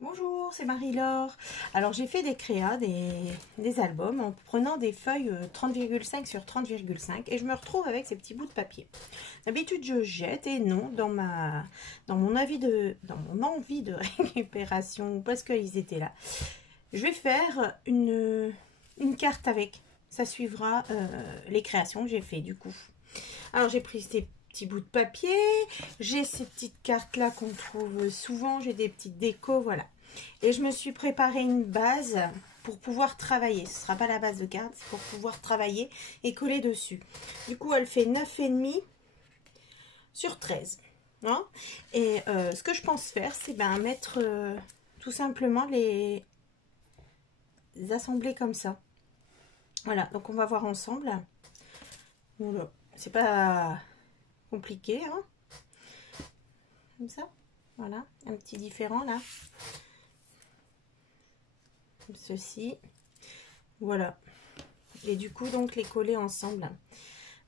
Bonjour, c'est Marie-Laure. Alors j'ai fait des créas, des albums en prenant des feuilles 30,5 sur 30,5 et je me retrouve avec ces petits bouts de papier. D'habitude je jette et non, dans mon envie de récupération parce qu'ils étaient là, je vais faire une carte avec. Ça suivra les créations que j'ai fait du coup. Alors j'ai pris ces petits bouts de papier, j'ai ces petites cartes là qu'on trouve souvent, j'ai des petites décos, voilà. Et je me suis préparé une base pour pouvoir travailler. Ce ne sera pas la base de cartes, c'est pour pouvoir travailler et coller dessus. Du coup, elle fait 9,5 sur 13. Hein, et ce que je pense faire, c'est mettre tout simplement les assembler comme ça. Voilà, donc on va voir ensemble. Voilà. C'est pas compliqué, hein, comme ça. Voilà, un petit différent là. Comme ceci. Voilà. Et du coup, donc, les coller ensemble.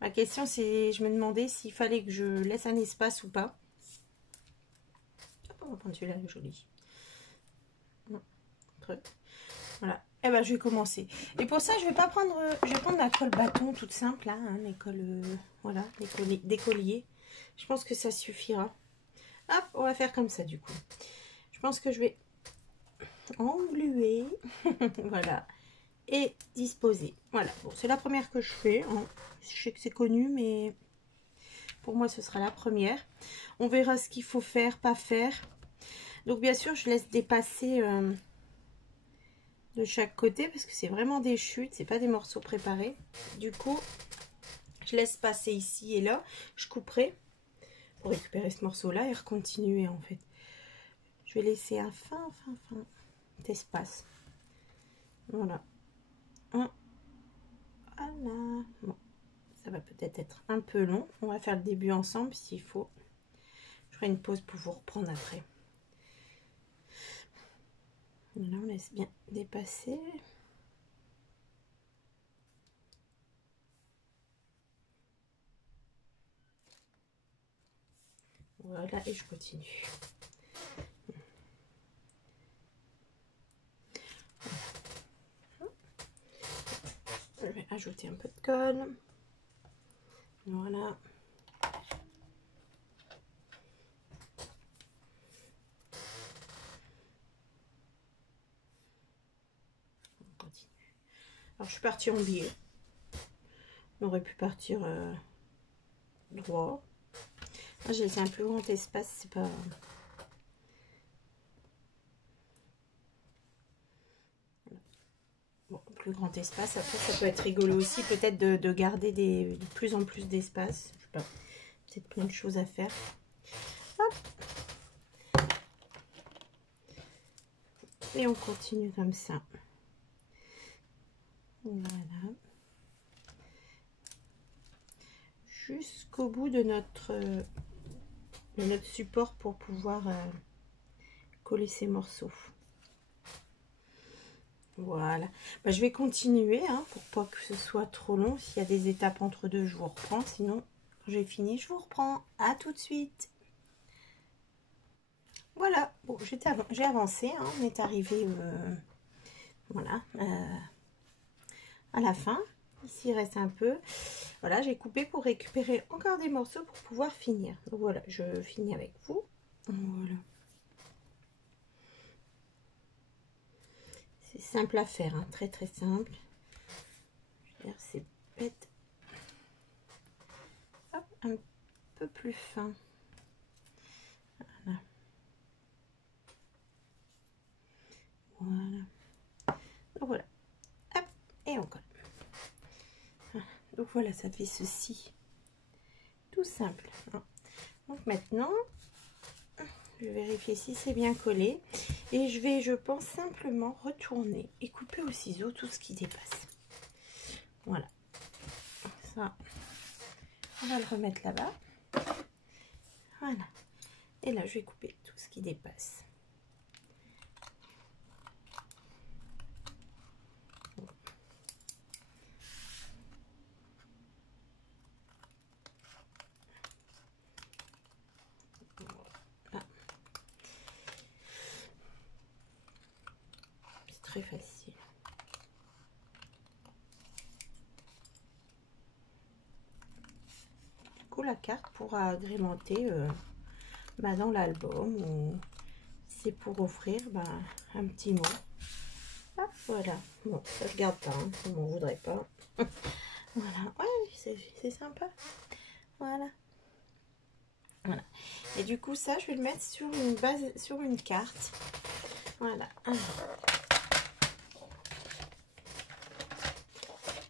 Ma question, c'est, je me demandais s'il fallait que je laisse un espace ou pas. Hop, on va prendre celui-là, joli. Voilà. Et ben, je vais commencer. Et pour ça, je vais pas prendre, je vais prendre la colle bâton toute simple, là, hein, les colles, voilà, des colliers. Je pense que ça suffira. Hop, on va faire comme ça, du coup. Je pense que je vais engluer, voilà, et disposer. Voilà. Bon, c'est la première que je fais. Hein. Je sais que c'est connu, mais pour moi, ce sera la première. On verra ce qu'il faut faire, pas faire. Donc, bien sûr, je laisse dépasser de chaque côté parce que c'est vraiment des chutes, c'est pas des morceaux préparés. Du coup, je laisse passer ici et là. Je couperai pour récupérer ce morceau-là et continuer en fait. Je vais laisser un fin d'espace. Voilà. Voilà. Bon, ça va peut-être être un peu long. On va faire le début ensemble s'il faut. Je ferai une pause pour vous reprendre après. Là, on laisse bien dépasser. Voilà, et je continue. Je vais ajouter un peu de colle. Voilà. On continue. Alors, je suis partie en biais. On aurait pu partir droit. Moi, j'ai laissé un plus grand espace, c'est pas... Bon, plus grand espace. Après, ça peut être rigolo aussi, peut-être de garder de plus en plus d'espace. Je sais pas, peut-être plein de choses à faire. Hop. Et on continue comme ça. Voilà. Jusqu'au bout de notre support pour pouvoir coller ces morceaux. Voilà. Bah, je vais continuer hein, pour pas que ce soit trop long. S'il y a des étapes entre deux, je vous reprends. Sinon, quand j'ai fini, je vous reprends. À tout de suite. Voilà. Bon, j'ai avancé. Hein, on est arrivé voilà, à la fin. Ici, il reste un peu. Voilà, j'ai coupé pour récupérer encore des morceaux pour pouvoir finir. Donc voilà, je finis avec vous. Voilà. C'est simple à faire, hein, très très simple. C'est bête. Hop, un peu plus fin. Voilà. Voilà. Donc voilà. Hop, et on colle. Donc voilà, ça fait ceci. Tout simple. Hein. Donc maintenant, je vérifie si c'est bien collé. Et je vais, je pense, simplement retourner et couper au ciseau tout ce qui dépasse. Voilà. Ça, on va le remettre là-bas. Voilà. Et là, je vais couper tout ce qui dépasse. très facile. Du coup, la carte pourra agrémenter dans l'album, ou c'est pour offrir un petit mot. Ah, voilà. Bon, ça je garde pas, hein, on m'en voudrait pas. Voilà, ouais, c'est sympa. Voilà. Voilà. Et du coup, ça, je vais le mettre sur une base, sur une carte. Voilà.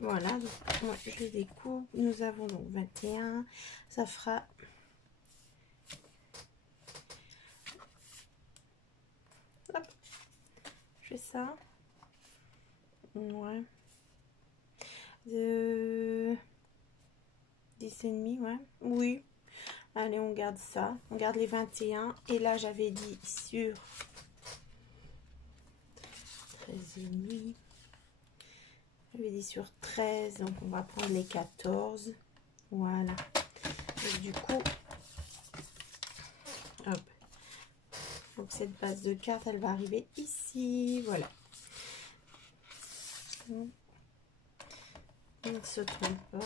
Voilà, donc moi je les découpe. Nous avons donc 21. Ça fera... Hop. Je fais ça. Ouais. De 10,5, ouais. Oui. Allez, on garde ça. On garde les 21. Et là, j'avais dit sur 13,5. J'avais dit sur 13. Donc, on va prendre les 14. Voilà. Et du coup, hop. Donc, cette base de carte, elle va arriver ici. Voilà. On ne se trompe pas.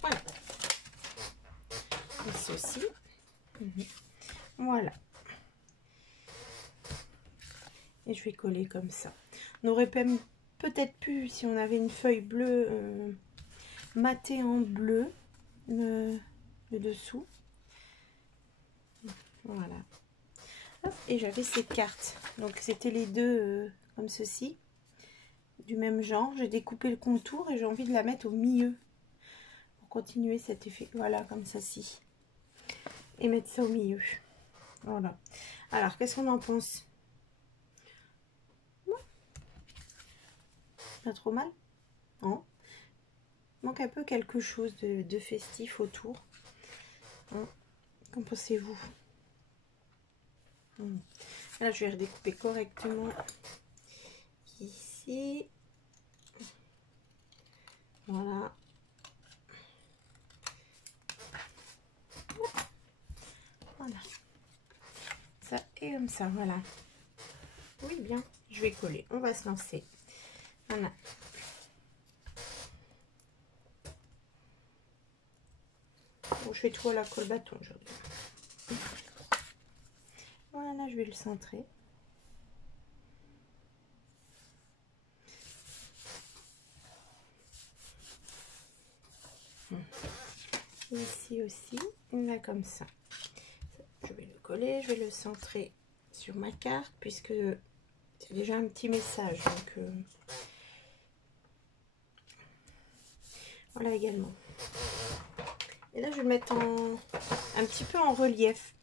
Voilà. Voilà. Et ceci. Voilà. Et je vais coller comme ça. On aurait peut-être pu, si on avait une feuille bleue, matée en bleu, le dessous. Voilà. Hop, et j'avais ces cartes. Donc c'était les deux comme ceci, du même genre. J'ai découpé le contour et j'ai envie de la mettre au milieu pour continuer cet effet. Voilà, comme ceci. Et mettre ça au milieu. Voilà. Alors, qu'est-ce qu'on en pense? Pas trop mal? Non. Il manque un peu quelque chose de festif autour. Hein? Qu'en pensez-vous? Là, je vais redécouper correctement ici. Voilà. Voilà. Ça et comme ça, voilà. Oui, bien. Je vais coller. On va se lancer. Voilà. Bon, je fais tout à la colle bâton aujourd'hui. Voilà, je vais le centrer. Ici aussi, on a comme ça. Je vais le coller, je vais le centrer sur ma carte puisque c'est déjà un petit message. Donc voilà également. Et là, je vais le mettre un petit peu en relief.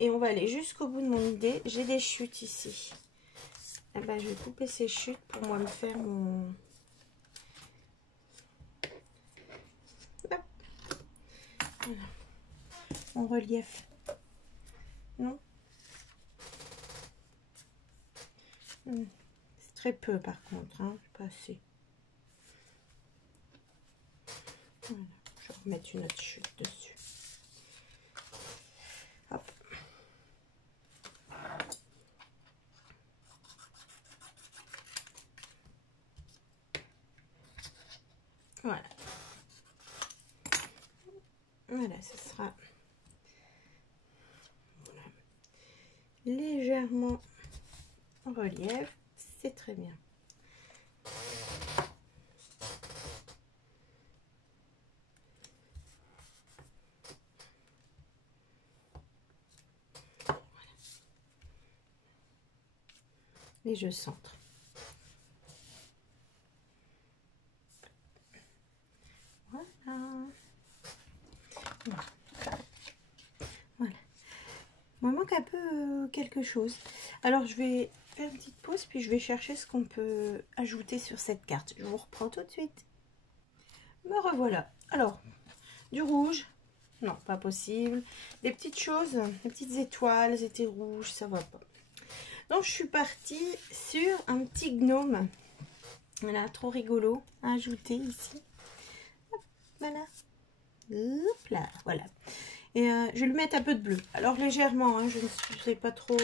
Et on va aller jusqu'au bout de mon idée. J'ai des chutes ici. Et ben, je vais couper ces chutes pour moi me faire mon... Hop. Voilà. Mon relief. Non, c'est très peu par contre, hein, pas assez. Voilà. Je vais remettre une autre chute dessus. Hop. Voilà. Voilà, ce sera voilà, légèrement en relief. C'est très bien. Voilà. Et je centre. Voilà. Voilà. Il me manque un peu quelque chose. Alors je vais faire une petite pause puis je vais chercher ce qu'on peut ajouter sur cette carte. Je vous reprends tout de suite. Me revoilà. Alors, du rouge. Non, pas possible. Des petites choses, des petites étoiles, elles étaient rouges, ça va pas. Donc je suis partie sur un petit gnome. Voilà, trop rigolo à ajouter ici. Hop, voilà. Hop là, voilà. Et je vais lui mettre un peu de bleu. Alors légèrement, hein, je ne sais pas trop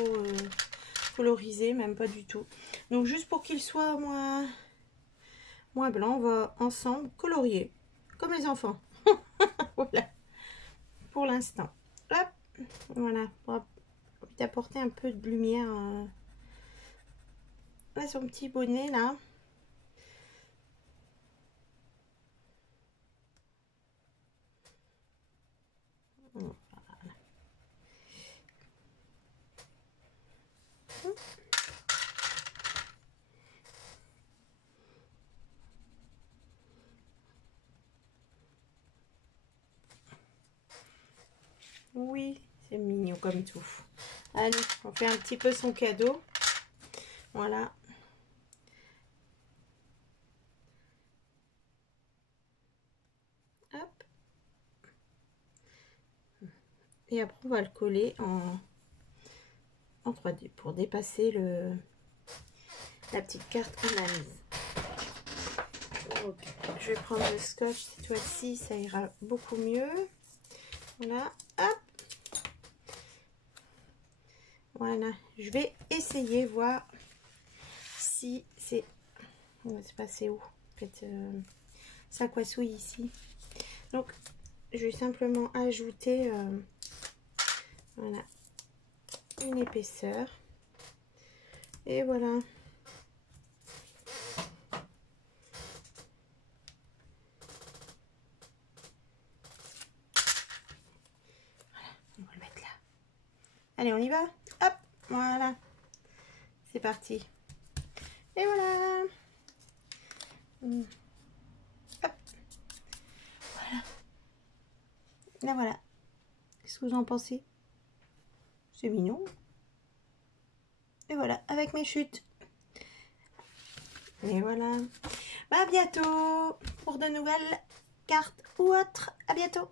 coloriser, même pas du tout. Donc juste pour qu'il soit moins blanc, on va ensemble colorier. Comme les enfants. Voilà. Pour l'instant. Hop. Voilà. Pour apporter un peu de lumière à son petit bonnet là. Voilà. Oui, c'est mignon comme tout. Allez, on fait un petit peu son cadeau. Voilà. Hop. Et après, on va le coller en 3D pour dépasser la petite carte qu'on a mise. Donc, je vais prendre le scotch cette fois-ci, ça ira beaucoup mieux. Voilà, hop. Voilà, je vais essayer, voir si c'est... On va se passer où? Peut-être ça coinsouille ici. Donc, je vais simplement ajouter voilà, une épaisseur. Et voilà. On va le mettre là. Allez, on y va. Hop, voilà. C'est parti. Et voilà. Hop. Voilà. Là, voilà. Qu'est-ce que vous en pensez? C'est mignon. Et voilà, avec mes chutes. Et voilà. Bah, à bientôt pour de nouvelles cartes ou autres. À bientôt.